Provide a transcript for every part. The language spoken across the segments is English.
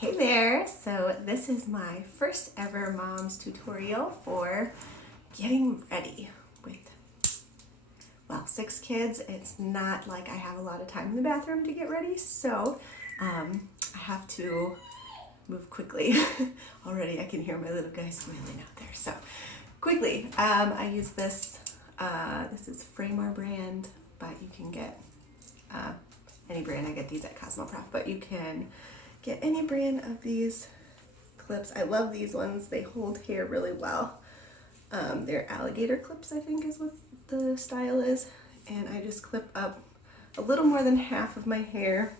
Hey there! So this is my first ever mom's tutorial for getting ready with, well, 6 kids. It's not like I have a lot of time in the bathroom to get ready, so I have to move quickly. Already I can hear my little guy squealing out there. So quickly, I use this. This is Framar brand, but you can get any brand. I get these at Cosmoprof, but you can get any brand of these clips. I love these ones. They hold hair really well. They're alligator clips, I think is what the style is. And I just clip up a little more than half of my hair.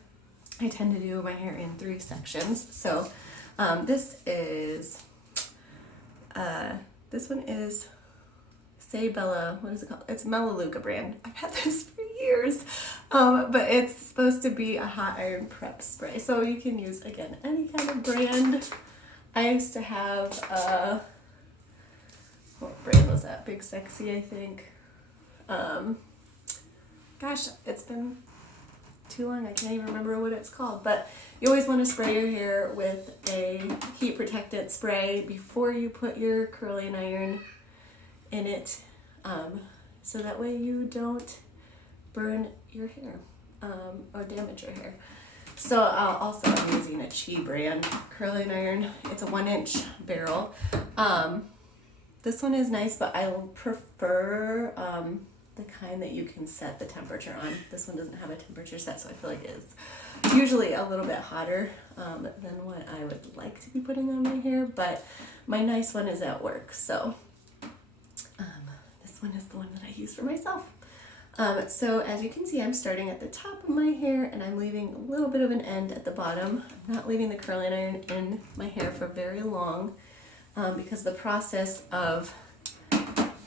I tend to do my hair in 3 sections. So this one is Saybella, what is it called? It's Melaleuca brand. I've had this for years, but it's supposed to be a hot iron prep spray. So you can use, again, any kind of brand. I used to have, what brand was that? Big Sexy, I think. Gosh, it's been too long. I can't even remember what it's called, but you always want to spray your hair with a heat protectant spray before you put your curling iron in it, so that way you don't burn your hair or damage your hair. So also I'm using a Chi brand curling iron. It's a 1-inch barrel. This one is nice, but I prefer the kind that you can set the temperature on. This one doesn't have a temperature set, so I feel like it's usually a little bit hotter than what I would like to be putting on my hair, but my nice one is at work, so this one is the one that I use for myself. So as you can see, I'm starting at the top of my hair and I'm leaving a little bit of an end at the bottom. I'm not leaving the curling iron in my hair for very long because the process of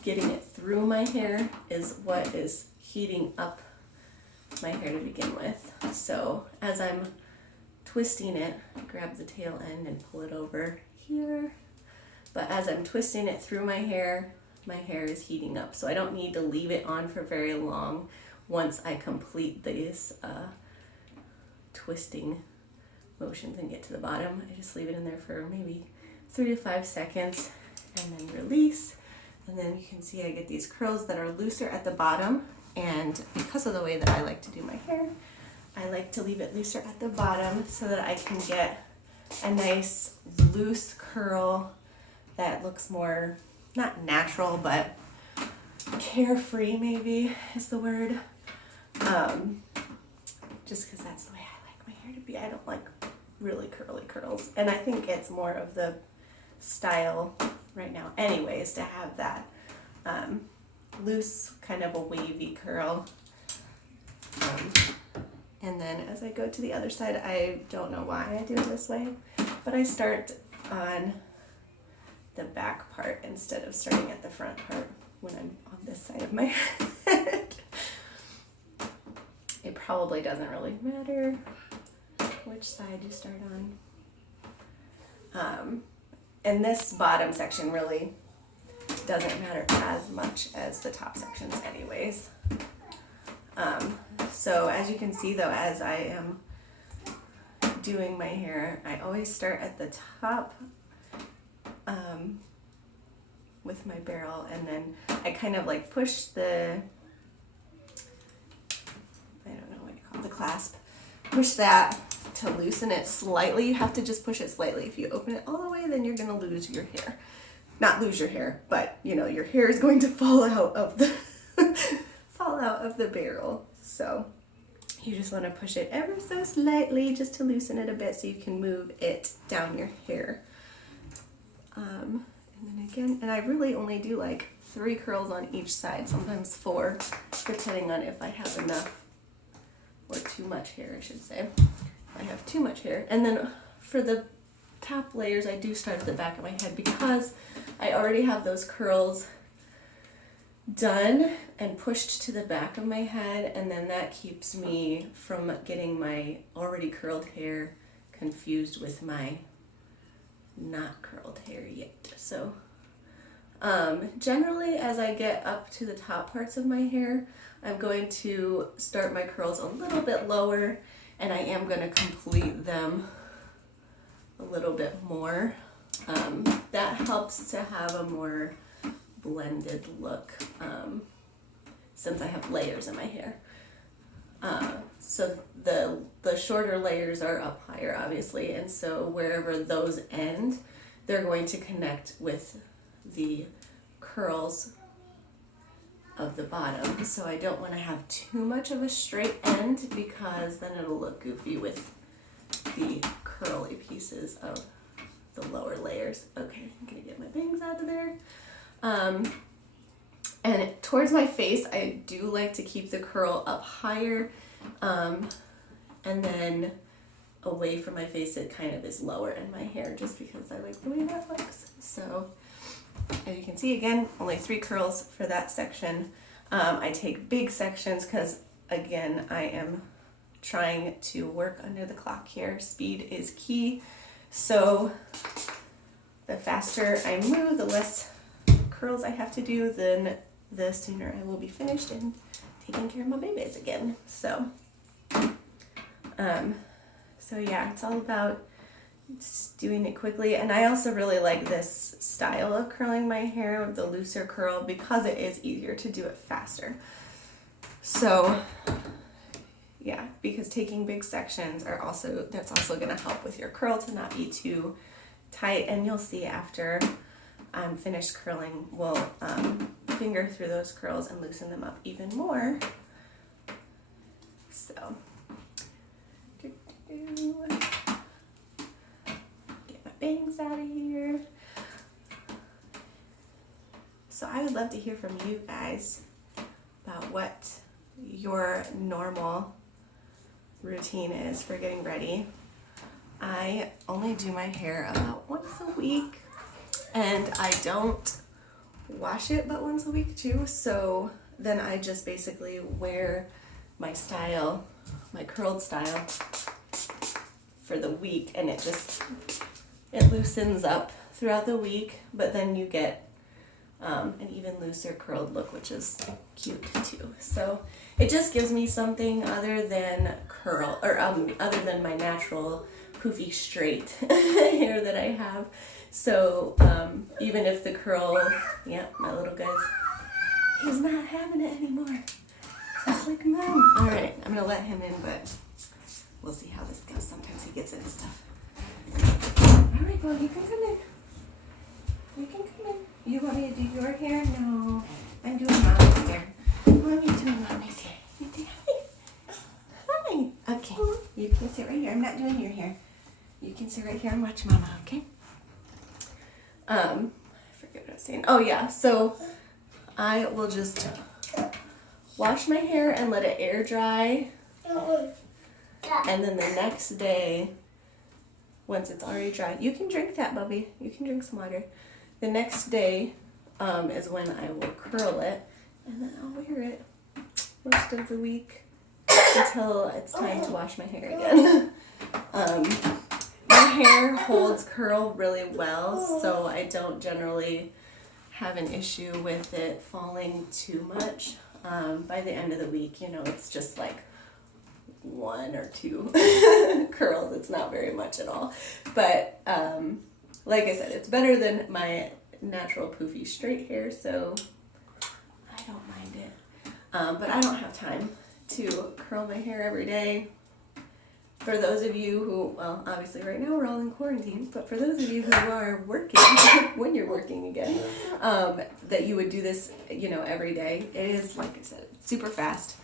getting it through my hair is what is heating up my hair to begin with. So as I'm twisting it, I grab the tail end and pull it over here. But as I'm twisting it through my hair is heating up. So I don't need to leave it on for very long once I complete these twisting motions and get to the bottom. I just leave it in there for maybe 3 to 5 seconds and then release. And then you can see I get these curls that are looser at the bottom. And because of the way that I like to do my hair, I like to leave it looser at the bottom so that I can get a nice loose curl that looks more, not natural, but carefree maybe is the word. Just because that's the way I like my hair to be. I don't like really curly curls. And I think it's more of the style right now anyways to have that loose, kind of a wavy curl. And then as I go to the other side, I don't know why I do it this way, but I start on the back part instead of starting at the front part when I'm on this side of my head. It probably doesn't really matter which side you start on. And this bottom section really doesn't matter as much as the top sections anyways. So as you can see though, as I am doing my hair, I always start at the top with my barrel, and then I kind of like push the, I don't know what you call it, the clasp, push that to loosen it slightly. You have to just push it slightly. If you open it all the way, then you're going to lose your hair. Not lose your hair, but you know, your hair is going to fall out of the fall out of the barrel. So you just want to push it ever so slightly just to loosen it a bit so you can move it down your hair. And then again, and I really only do like 3 curls on each side, sometimes 4, depending on if I have enough or too much hair, I should say. If I have too much hair. And then for the top layers, I do start at the back of my head because I already have those curls done and pushed to the back of my head, and then that keeps me from getting my already curled hair confused with my not curled hair yet. So generally as I get up to the top parts of my hair, I'm going to start my curls a little bit lower, and I am going to complete them a little bit more. That helps to have a more blended look, since I have layers in my hair. So the shorter layers are up higher, obviously, and so wherever those end, they're going to connect with the curls of the bottom. So I don't want to have too much of a straight end, because then it'll look goofy with the curly pieces of the lower layers. Okay, I'm gonna get my bangs out of there. And towards my face, I do like to keep the curl up higher, and then away from my face, it kind of is lower in my hair, just because I like the way that looks. So as you can see, again, only 3 curls for that section. I take big sections because, again, I am trying to work under the clock here. Speed is key. So the faster I move, the less curls I have to do, then the sooner I will be finished and taking care of my babies again. So yeah, it's all about just doing it quickly. And I also really like this style of curling my hair, the looser curl, because it is easier to do it faster. So yeah, because taking big sections that's also going to help with your curl to not be too tight. And you'll see after I'm finished curling, we'll finger through those curls and loosen them up even more. So get my bangs out of here. So I would love to hear from you guys about what your normal routine is for getting ready. I only do my hair about once a week, and I don't wash it but once a week too. So then I just basically wear my style, my curled style, for the week, and it loosens up throughout the week, but then you get an even looser curled look, which is cute too. So it just gives me something other than curl, or other than my natural poofy straight hair that I have. So even if the curl, yeah, my little guy's, he's not having it anymore. Just like Mom. All right, I'm gonna let him in, but we'll see how this goes. Sometimes he gets into stuff. All right, well, you can come in. You can come in. You want me to do your hair? No, I'm doing Mommy's hair. Mom, you're doing Mommy's hair. You do, hi. Hi. Okay, you can sit right here. I'm not doing your hair. You can sit right here and watch Mama, okay? I forget what I was saying. Oh yeah, so I will just wash my hair and let it air dry. And then the next day, once it's already dry, you can drink that, Bubby. You can drink some water. The next day is when I will curl it, and then I'll wear it most of the week until it's time to wash my hair again. My hair holds curl really well, so I don't generally have an issue with it falling too much. By the end of the week, it's just like 1 or 2 curls. It's not very much at all. But like I said, it's better than my natural poofy straight hair, so I don't mind it. But I don't have time to curl my hair every day. For those of you who, well, obviously right now we're all in quarantine, but for those of you who are working, when you're working again, that you would do this, every day, it is, like I said, super fast.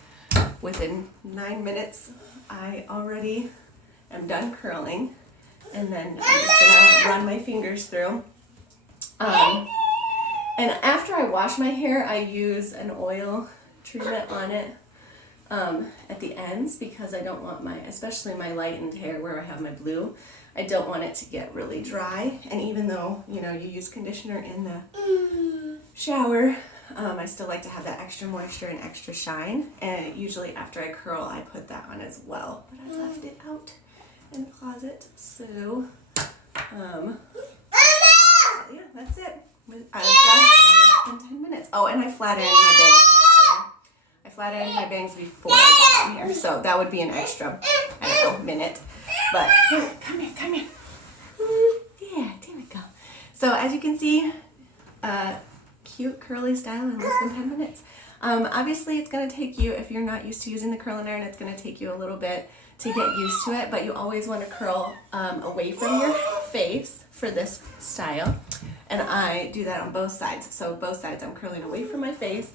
Within 9 minutes, I already am done curling, and then I'm just gonna run my fingers through. And after I wash my hair, I use an oil treatment on it at the ends, because I don't want especially my lightened hair where I have my blue, I don't want it to get really dry. And even though, you use conditioner in the shower, I still like to have that extra moisture and extra shine. And usually after I curl, I put that on as well. But I left it out in the closet. So, yeah, that's it. I was done in less than 10 minutes. Oh, and I flat ironed my bangs. I flat ironed my bangs before I got in here. So that would be an extra, minute. But, come here. So as you can see, cute curly style in less than 10 minutes. Obviously it's going to take you, if you're not used to using the curling iron, it's going to take you a little bit to get used to it, but you always want to curl away from your face for this style. And I do that on both sides. So both sides I'm curling away from my face.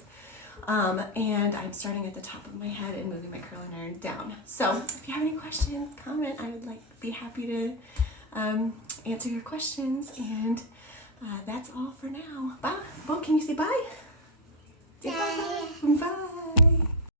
And I'm starting at the top of my head and moving my curling iron down. So if you have any questions, comment. I would be happy to answer your questions. And that's all for now. Bye. Bo, can you say bye? Say bye. Bye. Bye.